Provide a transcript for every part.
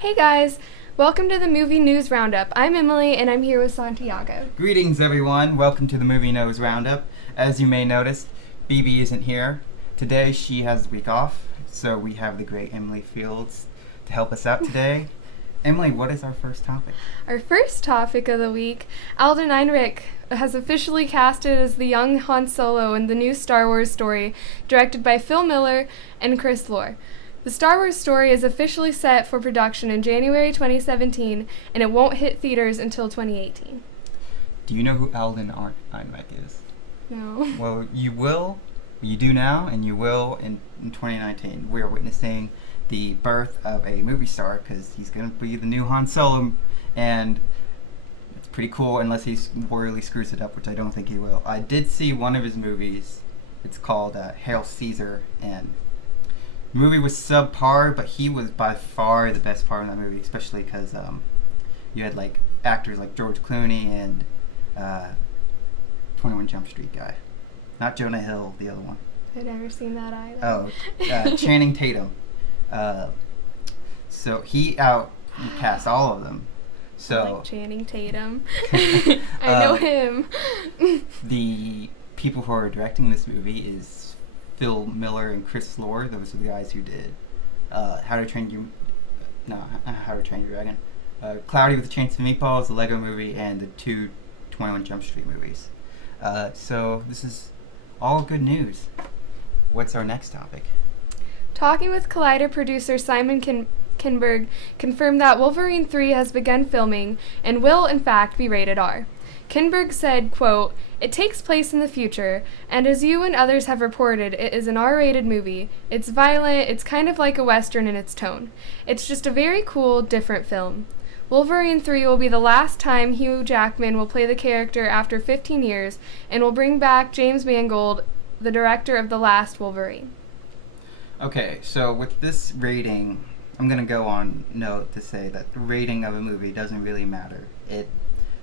Hey guys, welcome to the Movie News Roundup. I'm Emily and I'm here with Santiago. Greetings, everyone. Welcome to the Movie News Roundup. As you may notice, BB isn't here. Today she has a week off, so we have the great Emily Fields to help us out today. Emily, what is our first topic? Our first topic of the week, Alden Ehrenreich has officially casted as the young Han Solo in the new Star Wars story, directed by Phil Miller and Chris Lore. The Star Wars story is officially set for production in January 2017, and it won't hit theaters until 2018. Do you know who Alden Ehrenreich is? No. Well, you will. You do now, and you will in 2019. We are witnessing the birth of a movie star because he's going to be the new Han Solo, and it's pretty cool unless he royally screws it up, which I don't think he will. I did see one of his movies. It's called Hail Caesar, and the movie was subpar, but he was by far the best part of that movie, especially because you had like actors like George Clooney and 21 Jump Street guy. Not Jonah Hill, the other one. I've never seen that either. Oh, Channing Tatum. So he cast all of them. So I like Channing Tatum. I know him. The people who are directing this movie is Phil Miller and Chris Lore. Those are the guys who did How to Train Your Dragon, Cloudy with the Chance of Meatballs, the Lego Movie, and the two 21 Jump Street movies. So this is all good news. What's our next topic? Talking with Collider producer Simon Kinberg confirmed that Wolverine 3 has begun filming and will, in fact, be rated R. Kinberg said, quote, "It takes place in the future, and as you and others have reported, it is an R-rated movie. It's violent, it's kind of like a Western in its tone. It's just a very cool, different film. Wolverine 3 will be the last time Hugh Jackman will play the character after 15 years, and will bring back James Mangold, the director of the last Wolverine." Okay, so with this rating, I'm going to go on note to say that the rating of a movie doesn't really matter.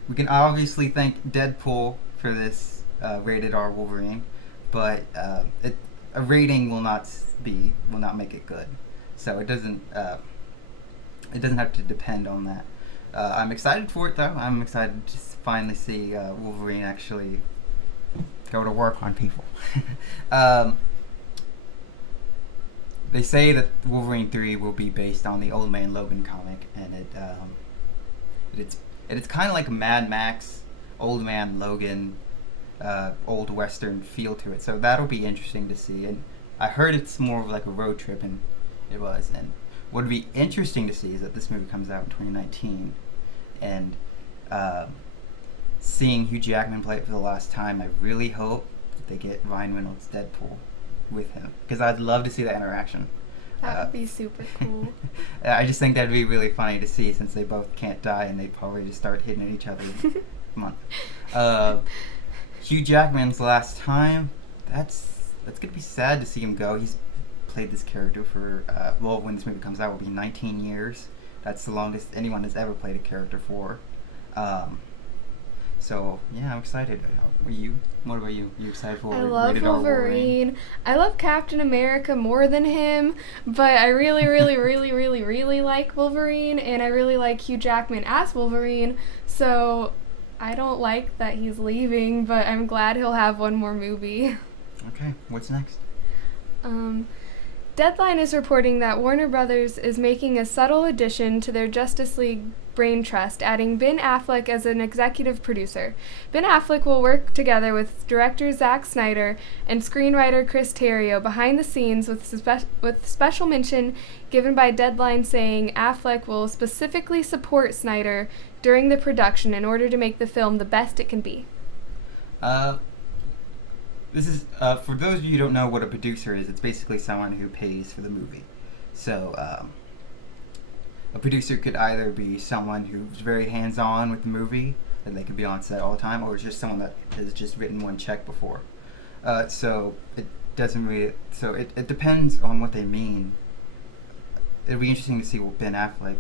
We can obviously thank Deadpool for this rated R Wolverine, but a rating will not make it good. So it doesn't have to depend on that. I'm excited for it though. I'm excited to finally see Wolverine actually go to work on people. They say that Wolverine 3 will be based on the Old Man Logan comic, and it's kind of like a Mad Max, Old Man Logan, old Western feel to it. So that'll be interesting to see. And I heard it's more of like a road trip, and it was. And what would be interesting to see is that this movie comes out in 2019, and seeing Hugh Jackman play it for the last time, I really hope that they get Ryan Reynolds' Deadpool with him, because I'd love to see that interaction. That would be super cool. I just think that'd be really funny to see, since they both can't die and they probably just start hitting at each other. Come on. Hugh Jackman's last time, that's gonna be sad to see him go. He's played this character for when this movie comes out, will be 19 years. That's the longest anyone has ever played a character for. So yeah, I'm excited. What about you? You excited for I love Wolverine. I love Captain America more than him, but I really, really, really, really, really like Wolverine, and I really like Hugh Jackman as Wolverine. So I don't like that he's leaving, but I'm glad he'll have one more movie. Okay, what's next? Deadline is reporting that Warner Brothers is making a subtle addition to their Justice League brain trust, adding Ben Affleck as an executive producer. Ben Affleck will work together with director Zack Snyder and screenwriter Chris Terrio behind the scenes, with special mention given by Deadline saying Affleck will specifically support Snyder during the production in order to make the film the best it can be. This is, for those of you who don't know what a producer is, it's basically someone who pays for the movie. So, a producer could either be someone who's very hands-on with the movie, and they could be on set all the time, or it's just someone that has just written one check before. So, it doesn't really, so it depends on what they mean. It'll be interesting to see what Ben Affleck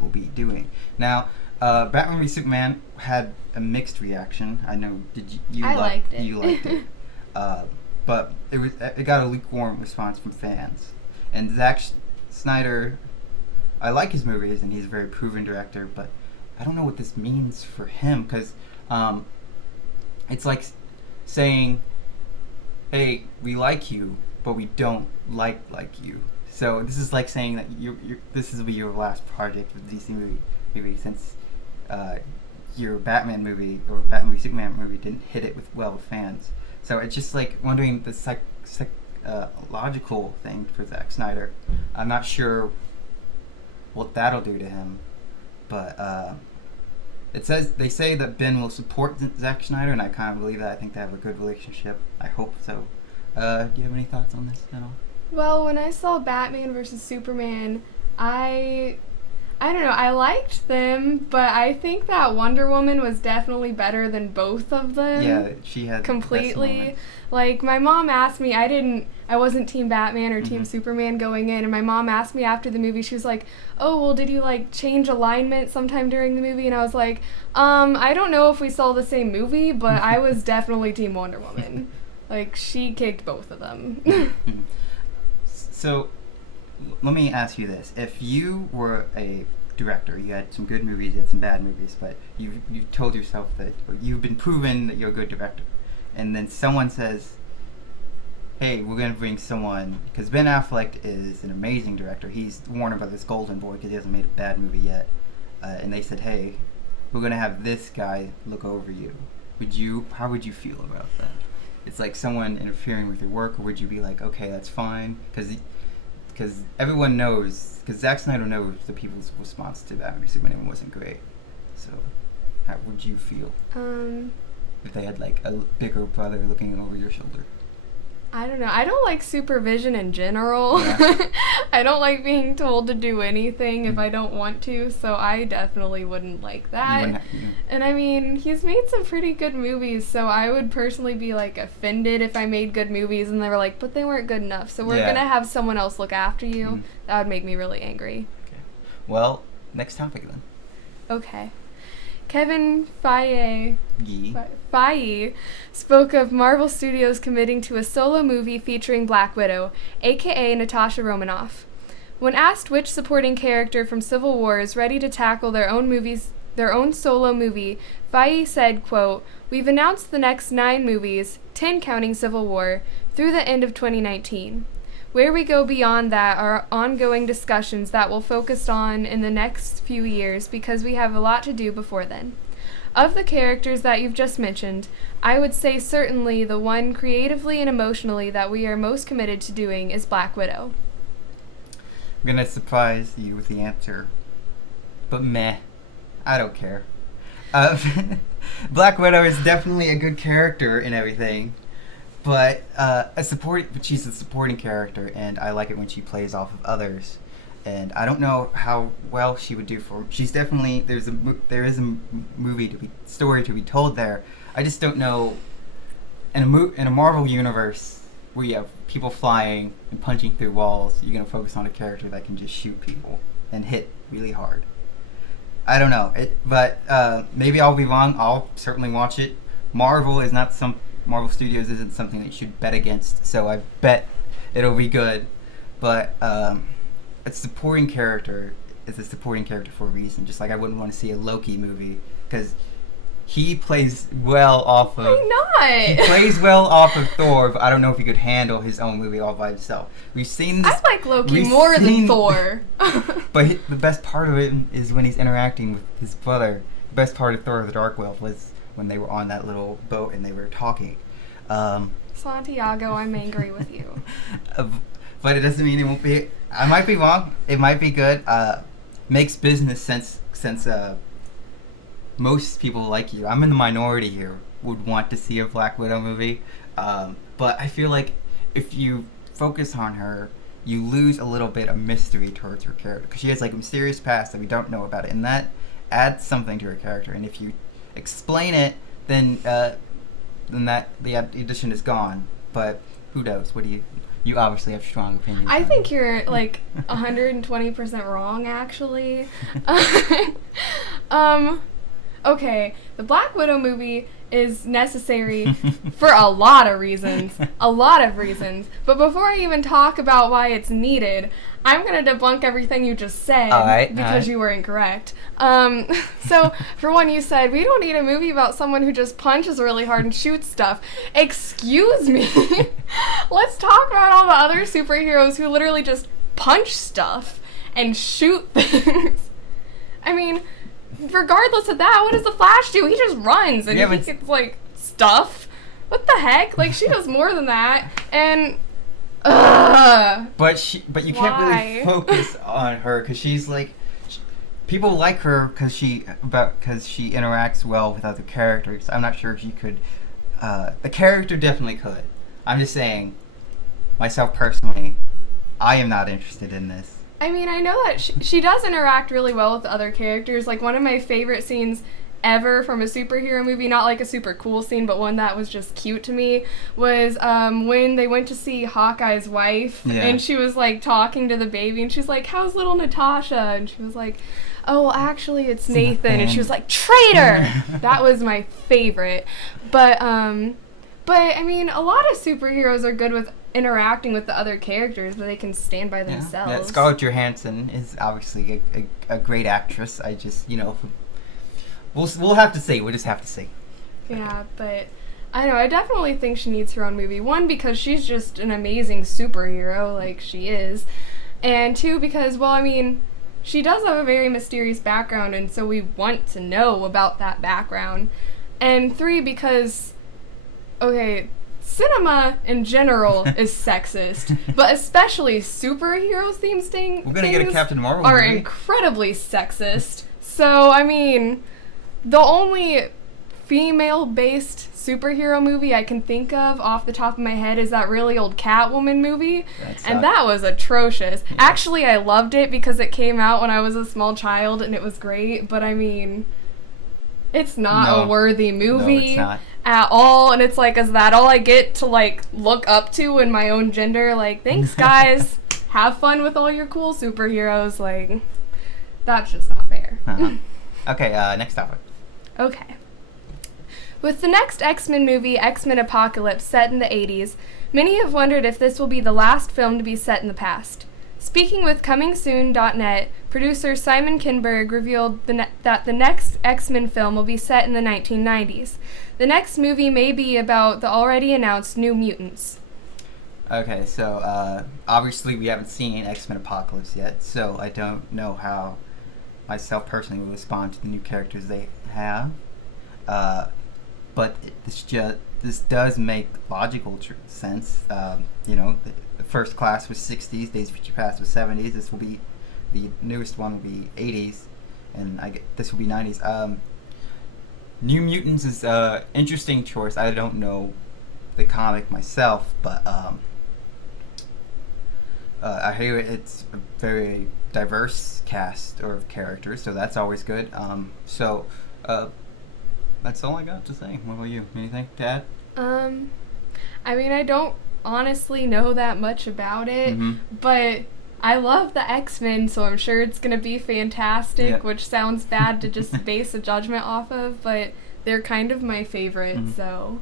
will be doing. Now, Batman v Superman had a mixed reaction. I know, I liked it. You liked it. But it got a lukewarm response from fans. And Zack Snyder I like his movies, and he's a very proven director, but I don't know what this means for him, because it's like saying, hey, we like you, but we don't like you. So this is like saying that this will be your last project with DC movie since your Batman movie or Batman v Superman movie didn't hit it with fans. So it's just like wondering the logical thing for Zack Snyder. I'm not sure what that'll do to him, but they say that Ben will support Zack Snyder, and I kind of believe that. I think they have a good relationship. I hope so. Do you have any thoughts on this at all? Well, when I saw Batman versus Superman, I don't know, I liked them, but I think that Wonder Woman was definitely better than both of them. Yeah, she had completely. Like, my mom asked me, I wasn't Team Batman or Team Superman going in, and my mom asked me after the movie, she was like, oh, well, did you, like, change alignment sometime during the movie? And I was like, I don't know if we saw the same movie, but I was definitely Team Wonder Woman. Like, she kicked both of them. So, let me ask you this. If you were a director, you had some good movies, you had some bad movies, but you've told yourself that, or you've been proven that you're a good director, and then someone says, hey, we're going to bring someone, because Ben Affleck is an amazing director. He's Warner Brothers' golden boy because he hasn't made a bad movie yet. And they said, hey, we're going to have this guy look over you. How would you feel about that? It's like someone interfering with your work, or would you be like, okay, that's fine? Because everyone knows, because Zack Snyder knows the people's response to Batman v Superman wasn't great. So, how would you feel if they had like a bigger brother looking over your shoulder? I don't know. I don't like supervision in general. Yeah. I don't like being told to do anything if I don't want to, so I definitely wouldn't like that. And I mean, he's made some pretty good movies, so I would personally be like offended if I made good movies and they were like, but they weren't good enough, so we're gonna have someone else look after you. That would make me really angry. Okay. Well, next topic then. Okay. Kevin Feige spoke of Marvel Studios committing to a solo movie featuring Black Widow, aka Natasha Romanoff. When asked which supporting character from Civil War is ready to tackle their own solo movie, Feige said, quote, "We've announced the next 9 movies, 10 counting Civil War, through the end of 2019. Where we go beyond that are ongoing discussions that we'll focus on in the next few years because we have a lot to do before then. Of the characters that you've just mentioned, I would say certainly the one creatively and emotionally that we are most committed to doing is Black Widow." I'm gonna surprise you with the answer, but meh, I don't care. Black Widow is definitely a good character and everything. But she's a supporting character, and I like it when she plays off of others. And I don't know how well she would do for. She's definitely there is a story to be told there. I just don't know. In a Marvel universe where you have people flying and punching through walls, you're gonna focus on a character that can just shoot people and hit really hard. I don't know but maybe I'll be wrong. I'll certainly watch it. Marvel Studios isn't something that you should bet against, so I bet it'll be good. But a supporting character is a supporting character for a reason. Just like I wouldn't want to see a Loki movie because he plays well off of. Why not? He plays well off of Thor, but I don't know if he could handle his own movie all by himself. We've seen this. I like Loki more than Thor. But the best part of it is when he's interacting with his brother. The best part of Thor: The Dark World was when they were on that little boat and they were talking. Santiago, I'm angry with you. But it doesn't mean it won't be. I might be wrong. It might be good. Makes business sense since most people like you. I'm in the minority here. Would want to see a Black Widow movie. But I feel like if you focus on her, you lose a little bit of mystery towards her character because she has like a mysterious past that we don't know about it, and that adds something to her character. And if you explain it, then that the addition is gone. But who knows? What do you obviously have strong opinions. I think you're like 120% wrong, actually. Okay, the Black Widow movie is necessary for a lot of reasons. A lot of reasons. But before I even talk about why it's needed, I'm going to debunk everything you just said because you were incorrect. So, for one, you said, we don't need a movie about someone who just punches really hard and shoots stuff. Excuse me. Let's talk about all the other superheroes who literally just punch stuff and shoot things. I mean, regardless of that, what does the Flash do? He just runs and he gets, like, stuff. What the heck? Like, she does more than that. And, But you can't really focus on her because she's, like, people like her because she interacts well with other characters. I'm not sure if she could. The character definitely could. I'm just saying, myself personally, I am not interested in this. I mean, I know that she does interact really well with the other characters. Like, one of my favorite scenes ever from a superhero movie, not like a super cool scene, but one that was just cute to me, was when they went to see Hawkeye's wife, and she was, like, talking to the baby, and she's like, how's little Natasha? And she was like, oh, well, actually, it's Nathan. And she was like, traitor! That was my favorite. But, I mean, a lot of superheroes are good with interacting with the other characters, but they can stand by themselves. Yeah, Scarlett Johansson is obviously a great actress. I just, we'll have to see. We'll just have to see. Yeah, but I don't know. I definitely think she needs her own movie. One, because she's just an amazing superhero, like she is. And two, because, well, I mean, she does have a very mysterious background, and so we want to know about that background. And three, because, okay, cinema in general is sexist, but especially superheroes themed things. We're gonna get a Captain Marvel are movie. Incredibly sexist. So I mean, the only female-based superhero movie I can think of off the top of my head is that really old Catwoman movie, and that was atrocious. Yeah. Actually, I loved it because it came out when I was a small child, and it was great. But I mean, it's not a worthy movie. No, it's not. At all, and it's like, is that all I get to, like, look up to in my own gender? Like, thanks, guys. Have fun with all your cool superheroes. Like, that's just not fair. Okay, next topic. Okay. With the next X-Men movie, XMen Apocalypse, set in the 80s, many have wondered if this will be the last film to be set in the past. Speaking with ComingSoon.net, producer Simon Kinberg revealed that the next X-Men film will be set in the 1990s. The next movie may be about the already announced New Mutants. Okay, so obviously we haven't seen X-Men Apocalypse yet, so I don't know how myself personally will respond to the new characters they have. But this does make logical sense. The first class was 60s, Days of Future Past was 70s. This will be the newest one will be 80s, and this will be 90s. New Mutants is an interesting choice. I don't know the comic myself, but I hear it's a very diverse cast of characters, so that's always good. That's all I got to say. What about you? Anything to add? I mean, I don't honestly know that much about it, but I love the X-Men, so I'm sure it's going to be fantastic, which sounds bad to just base a judgment off of, but they're kind of my favorite, so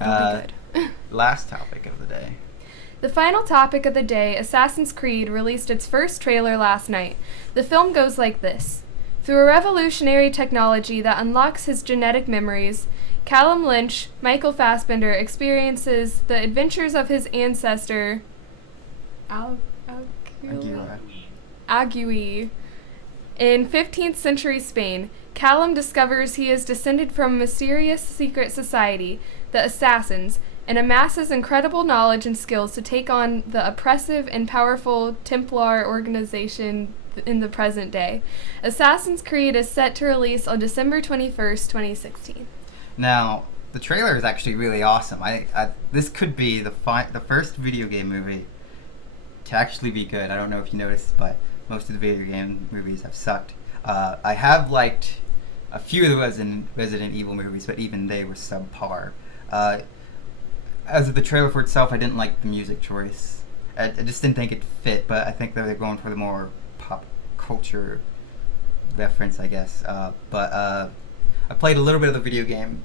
it'll be good. Last topic of the day. The final topic of the day, Assassin's Creed, released its first trailer last night. The film goes like this. Through a revolutionary technology that unlocks his genetic memories, Callum Lynch, Michael Fassbender, experiences the adventures of his ancestor, Agui. In 15th century Spain, Callum discovers he is descended from a mysterious secret society, the Assassins, and amasses incredible knowledge and skills to take on the oppressive and powerful Templar organization in the present day. Assassin's Creed is set to release on December 21st, 2016. Now, the trailer is actually really awesome. This could be the first video game movie to actually be good. I don't know if you noticed, but most of the video game movies have sucked. I have liked a few of the Resident Evil movies, but even they were subpar. As of the trailer for itself, I didn't like the music choice. I just didn't think it fit, but I think that they're going for the more pop culture reference, I guess. But I played a little bit of the video game,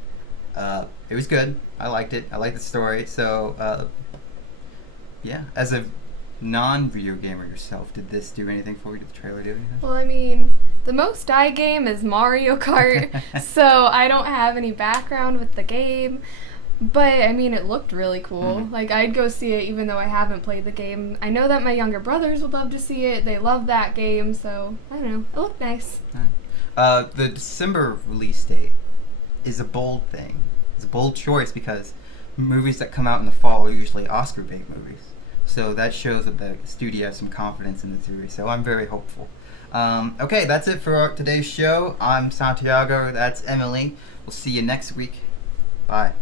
It was good. I liked it. I liked the story. So, yeah. As a non-video gamer yourself, did this do anything for you? Did the trailer do anything? Well, I mean, the most I game is Mario Kart, so I don't have any background with the game. But, I mean, it looked really cool. Mhm. Like, I'd go see it even though I haven't played the game. I know that my younger brothers would love to see it. They love that game, so, I don't know. It looked nice. The December release date is a bold thing. It's a bold choice because movies that come out in the fall are usually Oscar bait movies. So that shows that the studio has some confidence in the theory. So I'm very hopeful. Okay, that's it for today's show. I'm Santiago. That's Emily. We'll see you next week. Bye.